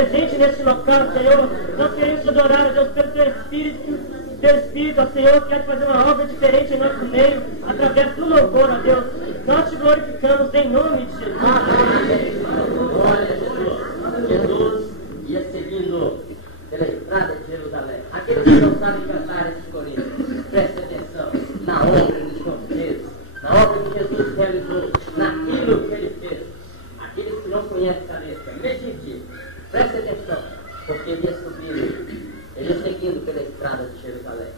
presente nesse local, Senhor. Nós queremos adorar a Deus pelo Teu Espírito, ó Senhor, quer fazer uma obra diferente em nosso meio, através do louvor, ó Deus. Nós te glorificamos em nome de Jesus. Glória a Jesus. Jesus ia seguindo pela estrada de Jerusalém. Aqueles que não sabem cantar esse corinho, prestem atenção na obra dos conselhos, na obra que Jesus realizou, naquilo que ele fez. Aqueles que não conhecem a letra, medite, prestem atenção, porque ele ia subindo, ele ia seguindo pela estrada de Jerusalém.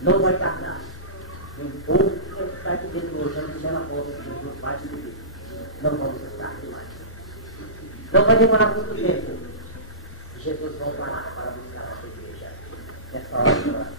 não vai tardar. E o povo que está aqui dentro hoje, não estiver na porta de Jesus, vai se viver. Não vamos estar demais. Não vai demorar muito tempo. Jesus voltará para buscar a sua igreja nessa hora de oração.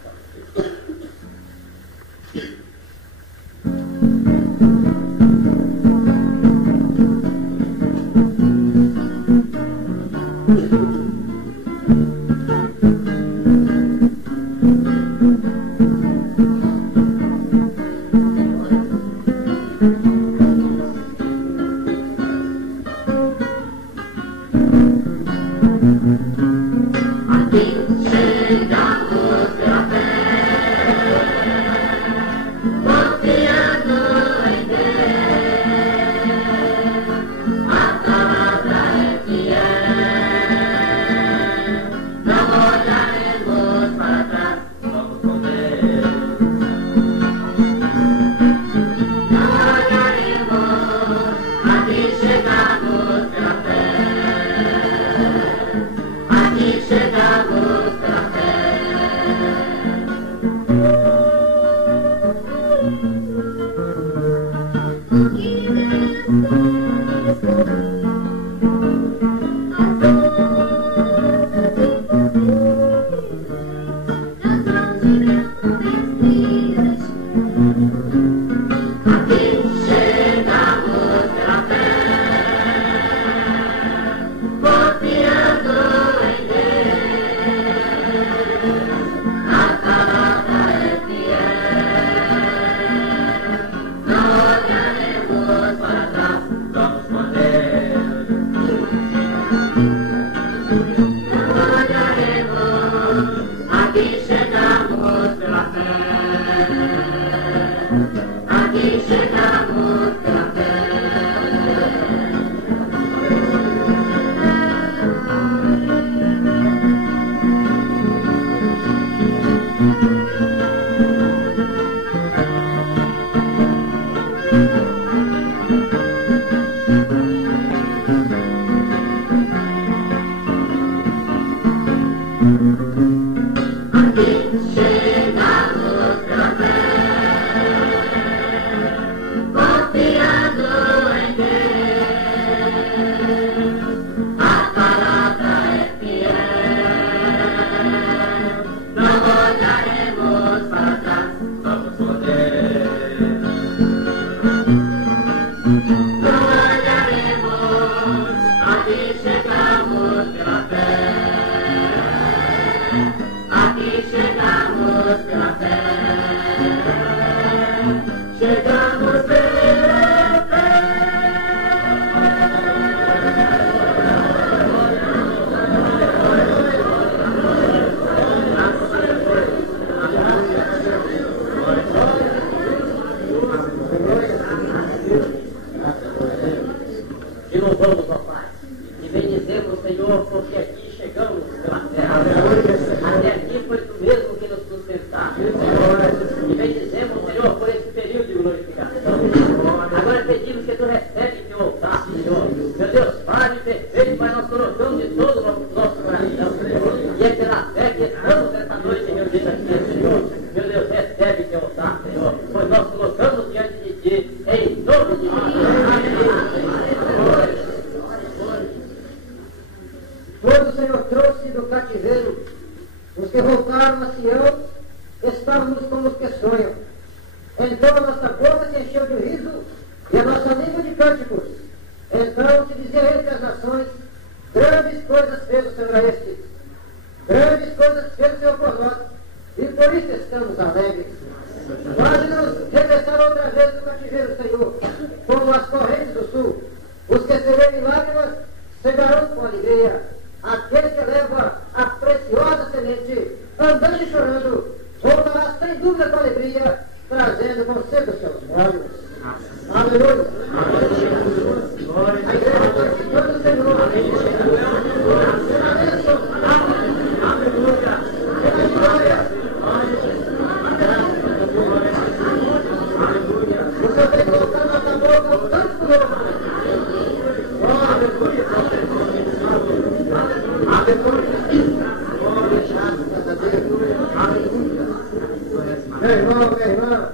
Meu irmão, minha irmã,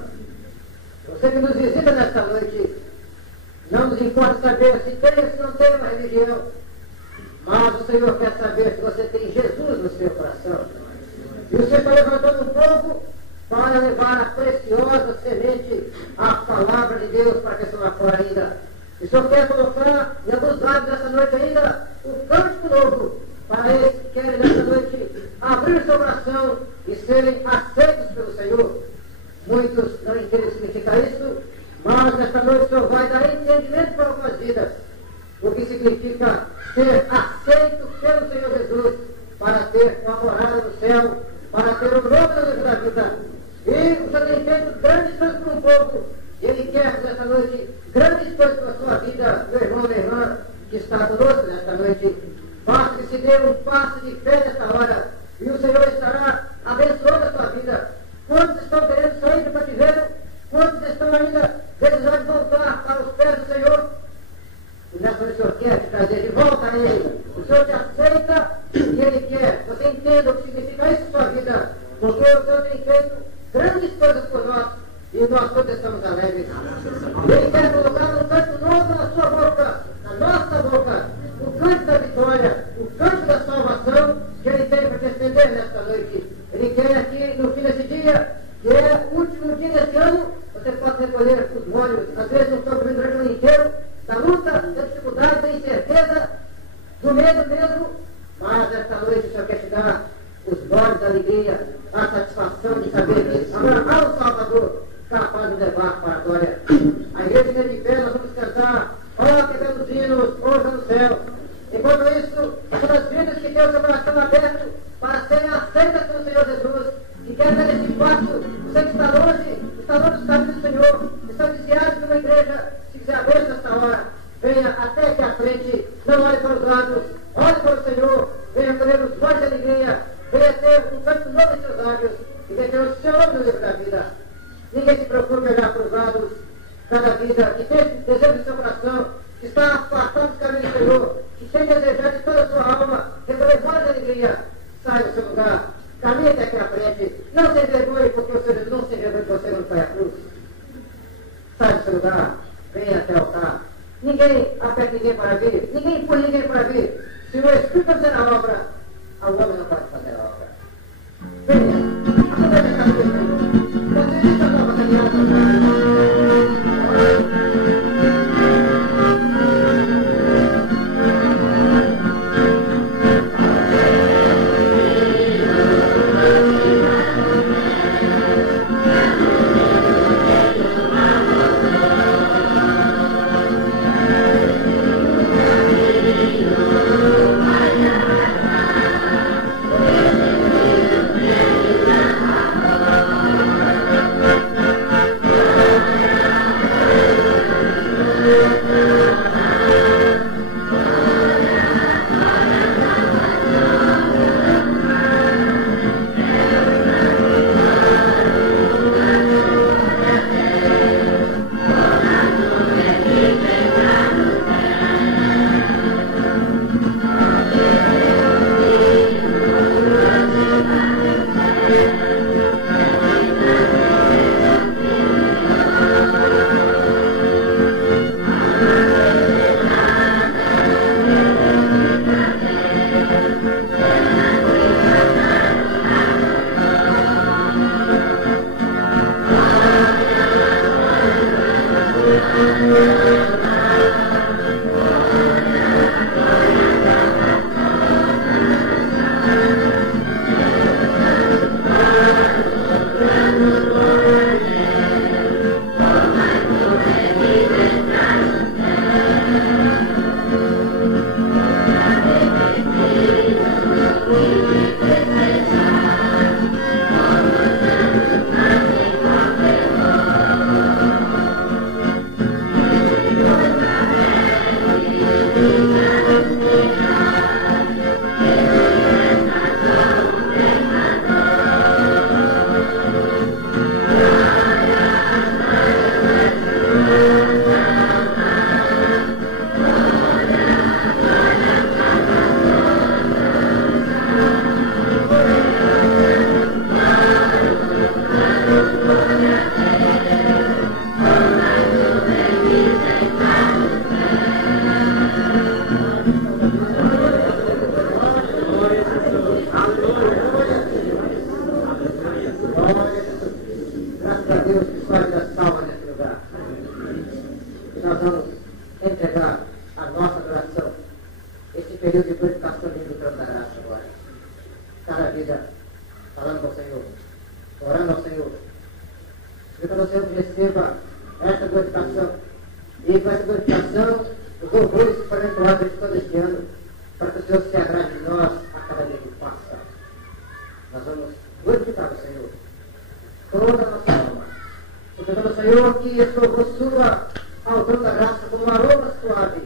você que nos visita nesta noite, não nos importa saber se tem ou se não tem uma religião, mas o Senhor quer saber se você tem Jesus no seu coração. E você está levantando um povo para levar a preciosa semente, a palavra de Deus, para que essa lá fora ainda. E o Senhor quer colocar em alguns lados dessa noite ainda um cântico novo, para eles que querem nessa noite abrir o seu coração e serem aceitos pelo Senhor. Muitos não entendem o que significa isso, mas nesta noite o Senhor vai dar entendimento para algumas vidas, o que significa ser aceito pelo Senhor Jesus, para ter uma morada no céu, para ter o nome no livro da vida. E o Senhor tem feito grandes coisas para um povo, e Ele quer nesta noite grandes coisas para a sua vida, meu irmão, minha irmã, que está conosco nesta noite. Basta que se dê um passo de fé nesta hora, e o Senhor estará abençoando a sua vida. Quantos estão querendo sair do cativeiro? Quantos estão ainda desejando voltar para os pés do Senhor? E nessa noite o Senhor quer te trazer de volta a Ele. O Senhor te aceita e Ele quer. Você entenda o que significa isso na sua vida, porque o Senhor tem feito grandes coisas por nós e nós todos estamos alegres. Ele quer colocar um canto novo na sua boca, na nossa boca, o canto da vitória, o canto da salvação que Ele tem para te estender nesta noite. Ele quer aqui, no fim desse dia, que é o último dia desse ano, você pode recolher os molhos, às vezes não estão comendo durante o ano inteiro, da luta, da dificuldade, da incerteza, do medo mesmo, mas esta noite o Senhor quer te dar os molhos da alegria, a satisfação de saber que agora há um Salvador capaz de levar para a glória. A igreja está de pé, nós vamos cantar, ó, que belos hinos, hoje no céu. Enquanto isso, são as vidas que têm o seu coração aberto para serem aceitas pelo Senhor Jesus, e quer dar esse passo. Você que está longe dos caminhos do Senhor, está viciado de uma igreja, se quiser ver nesta hora, venha até aqui à frente, não olhe para os lados, olhe para o Senhor, venha colher os votos de alegria, venha ter um canto novo em seus lábios, e venha ter o seu nome no livro da vida. Ninguém se preocupe em olhar para os lados, cada vida que tem desejo no seu coração, que está afastado dos caminhos do Senhor, que tem desejado de toda a sua alma, recolher votos de alegria, sai do seu lugar. Caminhe até aqui à frente. Não se envergonhe, porque o Senhor não se envergonhe que você não foi à cruz. Sai do seu lugar. Venha até o altar. Ninguém aperta ninguém para vir. Ninguém impõe ninguém para vir. Se o Espírito fazer a obra, o homem não pode fazer a obra. Venha. Aproveite a casa do Senhor. Você está na nossa criança. Yeah. Graças a Deus que só ainda salva nesse lugar. E nós vamos entregar a nossa adoração, esse período de purificação do trono da graça agora. Cada vida falando ao Senhor, orando ao Senhor. Pedindo ao Senhor que receba essa glorificação. E com essa glorificação, os louvores que foram entoados todo este ano, para que o Senhor se agrade de nós a cada dia que passa. Nós vamos glorificar o Senhor. Toda a nossa alma. Suplicando ao Senhor que esse louvor suba ao trono da graça como um aroma suave.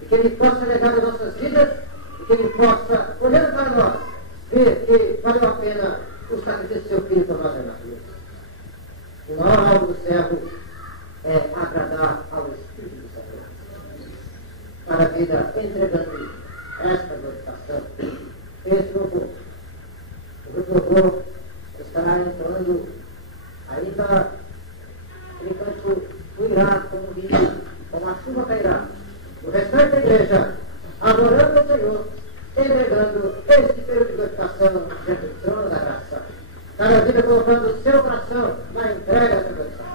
E que Ele possa legar as nossas vidas e que Ele possa, olhando para nós, ver que valeu a pena o sacrifício do seu Filho por nós na cruz. O maior alvo do servo é agradar ao Espírito do Senhor. Para a vida entregando esta glorificação. Esse louvor. O grupo louvor estará entrando ainda aquele canto fluirá como um rio, como a chuva cairá. O restante da igreja, adorando ao Senhor, entregando este período de glorificação diante do trono da graça. Cada vida colocando o seu coração na entrega dessa glorificação.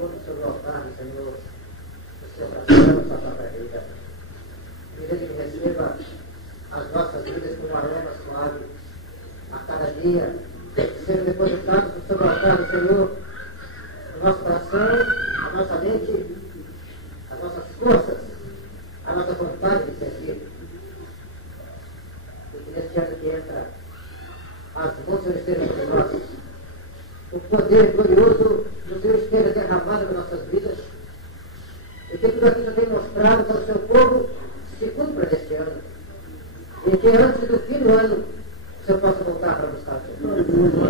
todo sobre o altar do Senhor, o seu coração, sua própria vida. E Ele que receba as nossas vidas com um aroma suave a cada dia, que sejam depositados sobre o altar do Senhor, o nosso coração, a nossa mente, as nossas forças, a nossa vontade de servir. E que neste ano que entra, as mãos do Senhor estejam sobre nós. O poder glorioso do Senhor esteja derramado nas nossas vidas. E que tudo aquilo que tem mostrado para o seu povo se cumpra neste ano. E que antes do fim do ano, o Senhor possa voltar para buscar o Senhor.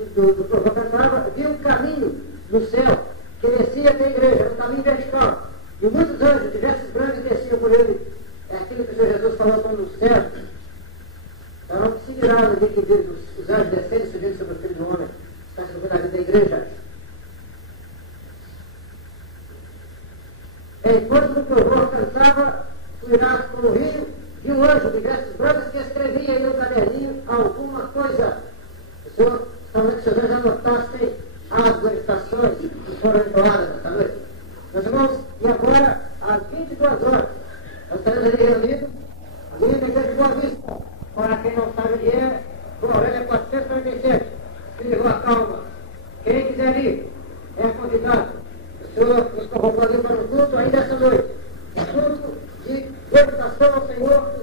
Enquanto o grupo cantava, havia um caminho no céu que descia até a igreja, era um caminho vertical. E muitos anjos, diversos brancos, desciam por ele. É aquilo que o Senhor Jesus falou quando os céus estavam similares ali que viu os anjos descendo e subindo sobre o Filho do Homem. Está sobre a vida da igreja. Enquanto o louvor cantava, cuidado com o rio, e um anjo de vestes brancas que escrevia aí no caderninho alguma coisa. O Senhor, talvez os senhores anotassem as glorificações que foram entoadas nesta noite. Meus irmãos, e agora, às 22 horas, nós estaremos ali reunidos, ali na igreja de Boa Vista. Para quem não sabe onde é, Rua Aurélia 447, Filho de Rua Calma. Quem quiser ir, é convidado. O Senhor nos convocou ali para o culto ainda essa noite. O culto de dedicação ao Senhor.